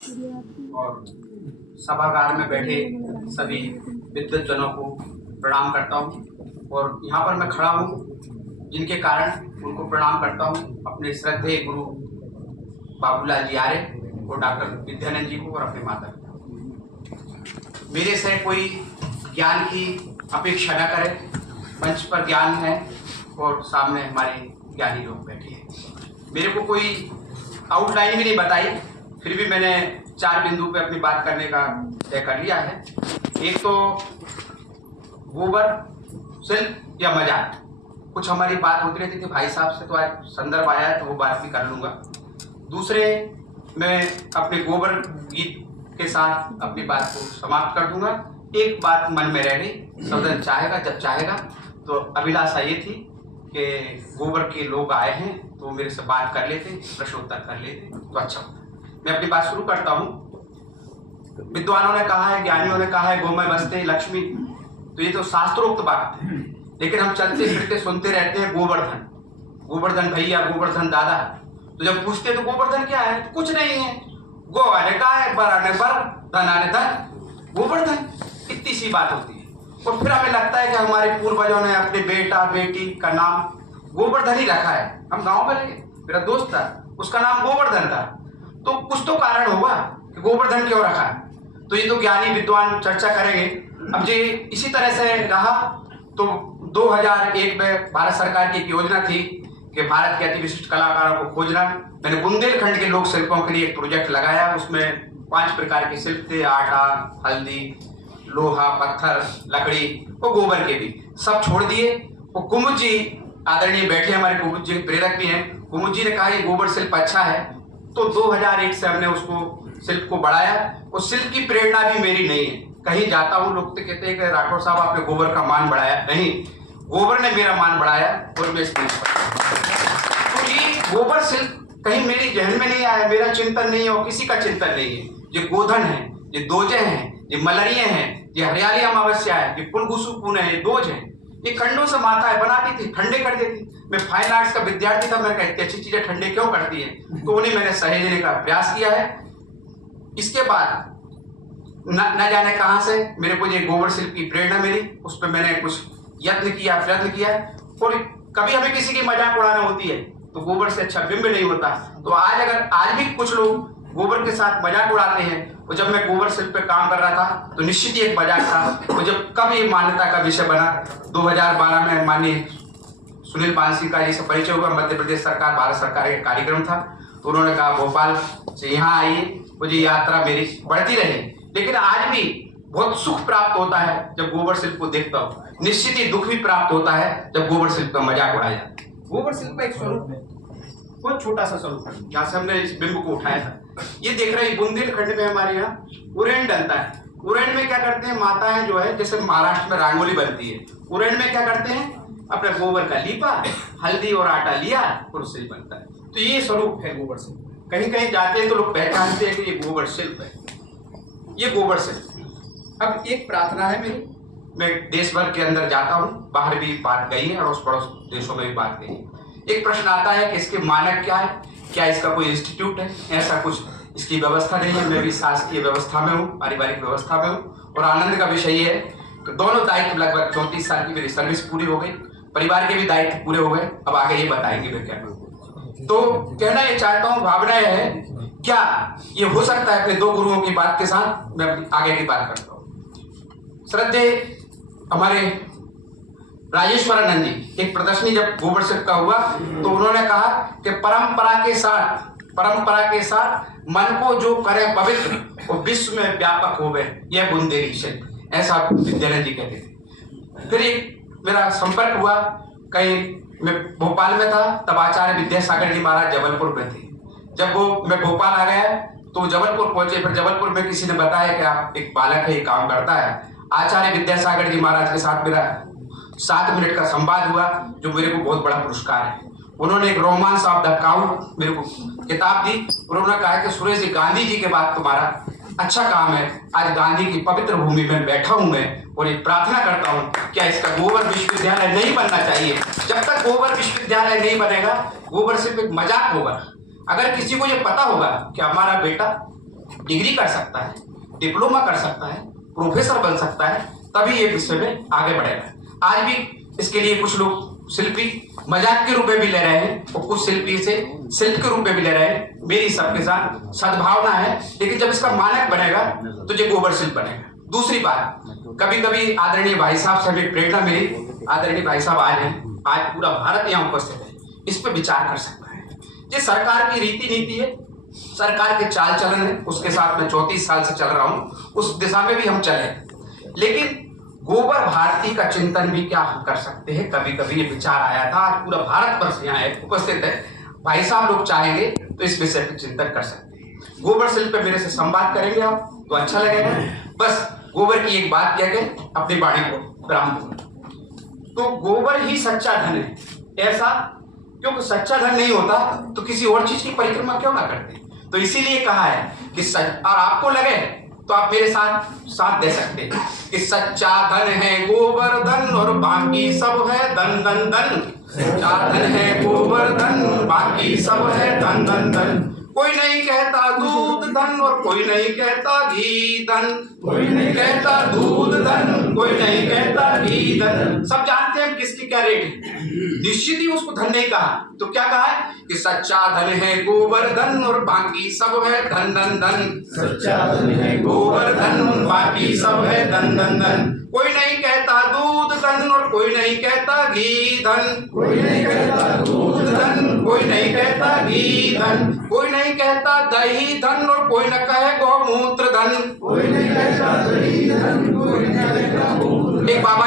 और सभागार में बैठे सभी विद्वत जनों को प्रणाम करता हूँ और यहाँ पर मैं खड़ा हूँ जिनके कारण उनको प्रणाम करता हूँ, अपने श्रद्धेय गुरु बाबूलाल जी आर्य और डॉक्टर विद्यानंद जी को और अपने माता पिता। मेरे से कोई ज्ञान की अपेक्षा न करे, मंच पर ज्ञान है और सामने हमारे ज्ञानी लोग बैठे हैं। मेरे को कोई आउटलाइन भी नहीं बताई, फिर भी मैंने 4 बिंदु पे अपनी बात करने का तय कर लिया है। एक तो गोबर शिल्प या मजाक, कुछ हमारी बात होती रहती थी भाई साहब से, तो आज संदर्भ आया है तो वो बात भी कर लूँगा। दूसरे, मैं अपने गोबर गीत के साथ अपनी बात को समाप्त कर दूंगा। एक बात मन में रह गई, सदन चाहेगा जब चाहेगा, तो अभिलाषा ये थी कि गोबर के लोग आए हैं तो मेरे से बात कर लेते, प्रश्नोत्तर कर लेते तो अच्छा होता। मैं अपनी बात शुरू करता हूँ। विद्वानों ने कहा है, ज्ञानियों ने कहा है, गोमय बसते लक्ष्मी, तो ये तो शास्त्रोक्त बात है, लेकिन हम चलते फिरते सुनते रहते हैं गोवर्धन, गोवर्धन भैया, गोवर्धन दादा। तो जब पूछते तो गोवर्धन क्या है, तो कुछ नहीं है, गो आने गाय, बर आने बर, धन आने धन, गोवर्धन, इतनी सी बात होती है। और फिर हमें लगता है कि हमारे पूर्वजों ने अपने बेटा बेटी का नाम गोवर्धन ही रखा है। हम गांव में रहे, मेरा दोस्त था, उसका नाम गोवर्धन था, तो कुछ तो कारण होगा कि गोवर्धन क्यों रखा है। तो ये तो ज्ञानी विद्वान चर्चा करेंगे। अब ये इसी तरह से रहा तो 2001 में भारत सरकार की एक योजना थी कि भारत के अति विशिष्ट कलाकारों को खोजना। मैंने बुंदेलखंड के लोक शिल्पों के लिए एक प्रोजेक्ट लगाया। उसमें 5 प्रकार के शिल्प थे, आटा, हल्दी, लोहा, पत्थर, लकड़ी और गोबर के भी, सब छोड़ दिए। और कुमुद जी आदरणीय बैठे, हमारे कुमुद जी प्रेरक भी हैं। कुमुद जी ने कहा ये गोबर शिल्प अच्छा है, तो 2001 से हमने उसको शिल्प को बढ़ाया। और शिल्प की प्रेरणा भी मेरी नहीं है, कहीं जाता हूँ लोग तो कहते हैं कि राठौर साहब आपने गोबर का मान बढ़ाया, नहीं, गोबर ने मेरा मान बढ़ाया और मैं इसमें। तो ये गोबर शिल्प कहीं मेरी जहन में नहीं आया, मेरा चिंतन नहीं है और किसी का चिंतन नहीं है। ये गोधन है, ये दोजे हैं, ये मलरिये हैं, ये हरियाली अमावस्या है, ये पुलगुसु पुन है, ये दोज है, ये खंडों से माताएं बनाती थी, ठंडे कर देती। मैं फाइन आर्ट्स का विद्यार्थी था, मैं कहती अच्छी चीजें ठंडे क्यों करती हैं, तो उन्हें मैंने सहेजने का प्रयास किया है। इसके बाद न जाने कहां से मेरे को ये गोबर शिल्प की प्रेरणा मिली, उस पर मैंने कुछ यत्न किया, प्रयत्न किया। और कभी हमें किसी की मजाक उड़ाना होती है तो गोबर से अच्छा बिंब नहीं होता। तो आज भी कुछ लोग गोबर के साथ मजाक उड़ाते हैं। और जब मैं गोबर शिल्प पे काम कर रहा था तो निश्चित ही एक मजाक था। और जब कब ये मान्यता का विषय बना, 2012 में माननीय सुनील पानसी का ये परिचय हुआ, मध्य प्रदेश सरकार, भारत सरकार का कार्यक्रम था, तो उन्होंने कहा भोपाल से यहाँ आइए, मुझे यात्रा मेरी बढ़ती रही। लेकिन आज भी बहुत सुख प्राप्त होता है जब गोबर शिल्प को देखता हूँ, निश्चित ही दुख भी प्राप्त होता है जब गोबर शिल्प का मजाक उड़ाया जाता है। गोबर शिल्प का एक स्वरूप है, बहुत छोटा सा स्वरूप है, जहाँ से हमने इस बिंब को उठाया था। ये देख रहे हैं बुंदेलखंड में हमारे यहाँ उरेन डलता है। उरेन में क्या करते हैं, माताएं जो है, जैसे महाराष्ट्र में रंगोली बनती है, उरेन में क्या करते हैं, अपने गोबर का लीपा, हल्दी और आटा लिया और उससे बनता है। तो ये स्वरूप है गोबर शिल्प। कहीं कहीं जाते हैं तो लोग पहचानते हैं कि ये गोबर शिल्प है, ये गोबर शिल्प। अब एक प्रार्थना है मेरी, मैं देश भर के अंदर जाता हूँ, बाहर भी बात गई है, अड़ोस पड़ोस देशों में भी बात गई है। एक प्रश्न आता है कि इसके मानक क्या है, क्या इसका कोई इंस्टीट्यूट है, ऐसा कुछ इसकी व्यवस्था नहीं है। मैं भी शासकीय व्यवस्था में हूँ, पारिवारिक व्यवस्था में हूँ। और आनंद का विषय ये है कि दोनों दायित्व, लगभग 34 साल की मेरी सर्विस पूरी हो गई, परिवार के भी दायित्व पूरे हो गए। अब आगे ये बताएंगे मैं क्या करूँ। तो कहना ये चाहता हूँ, भावना यह है, क्या ये हो सकता है अपने 2 गुरुओं की बात के साथ मैं आगे की बात करता हूँ। श्रद्धेय हमारे राजेश्वरानंद जी, एक प्रदर्शनी जब गोबर शिल्प का हुआ तो उन्होंने कहा कि परंपरा के साथ मन को जो करे पवित्र वो विश्व में व्यापक होवे, यह बुंदेली शिल्प, ऐसा विद्यानंद जी कहते थे। फिर एक मेरा संपर्क हुआ, कहीं मैं भोपाल में था, तब आचार्य विद्यासागर जी महाराज जबलपुर में थे। जब मैं भोपाल आ गया तो जबलपुर पहुंचे, फिर जबलपुर में किसी ने बताया कि आप एक बालक है, ये काम करता है। आचार्य विद्यासागर जी महाराज के साथ मेरा 7 मिनट का संवाद हुआ, जो मेरे को बहुत बड़ा पुरस्कार है। उन्होंने एक रोमांस ऑफ द काउ मेरे को किताब दी। उन्होंने कहा कि सुरेश जी, गांधी जी के बाद तुम्हारा अच्छा काम है। आज गांधी की पवित्र भूमि में बैठा हूं मैं और एक प्रार्थना करता हूं, क्या इसका गोबर विश्वविद्यालय नहीं बनना चाहिए। जब तक गोबर विश्वविद्यालय नहीं बनेगा, गोबर सिर्फ एक मजाक होगा। अगर किसी को ये पता होगा कि हमारा बेटा डिग्री कर सकता है, डिप्लोमा कर सकता है, प्रोफेसर बन सकता है, तभी ये विश्व में आगे बढ़ेगा। आज भी इसके लिए कुछ लोग शिल्पी मजाक के रूप में भी ले रहे हैं और कुछ शिल्पी से शिल्प के रूप में भी ले रहे हैं। मेरी सबके साथ सद्भावना है, लेकिन जब इसका मानक बनेगा तो ये गोबर शिल्प बनेगा। दूसरी बात, कभी कभी आदरणीय भाई साहब से भी प्रेरणा मिली। आदरणीय भाई साहब आज हैं, आज पूरा भारत यहाँ उपस्थित है, इस पर विचार कर सकता है। ये सरकार की रीति नीति है, सरकार के चाल चलन है, उसके साथ मैं 34 साल से चल रहा हूँ, उस दिशा में भी हम चले। लेकिन गोबर भारती का चिंतन भी क्या हम कर सकते हैं, कभी कभी ये विचार आया था। आज पूरा भारत वर्ष यहाँ उपस्थित है, भाई साहब लोग चाहेंगे तो इस विषय पर चिंतन कर सकते हैं। गोबर शिल्प पे मेरे से संवाद करेंगे आप तो अच्छा लगेगा। बस गोबर की एक बात कह के अपनी वाणी को विराम दूंगा। तो गोबर ही सच्चा धन है, ऐसा क्योंकि सच्चा धन नहीं होता तो किसी और चीज की परिक्रमा क्यों ना करते। तो इसीलिए कहा है कि और आपको लगे तो आप मेरे साथ दे सकते हैं कि सच्चा धन है गोबर धन और बाकी सब है धन धन धन। सच्चा धन है गोबर धन, बाकी सब है धन धन धन। कोई नहीं कहता दूध धन और कोई नहीं कहता घी धन, कोई नहीं कहता दूध धन, कोई नहीं कहता घी धन। सब जानते हैं किसकी क्या रेट है, निश्चित ही उसको धन नहीं कहा। तो क्या कहा है कि सच्चा धन है गोबर धन और बाकी सब है धन धन धन। सच्चा धन है गोबर धन, बाकी सब है धन धन धन। कोई नहीं कहता दूध धन और कोई नहीं कहता घी धन, कोई नहीं कहता दूध धन, कोई नहीं कहता घी धन। कोई नहीं कहता दही धन और कोई न कहे गौमूत्र धन, कोई नहीं कहता दही धन, कोई न कहे गौमूत्र। एक बाबा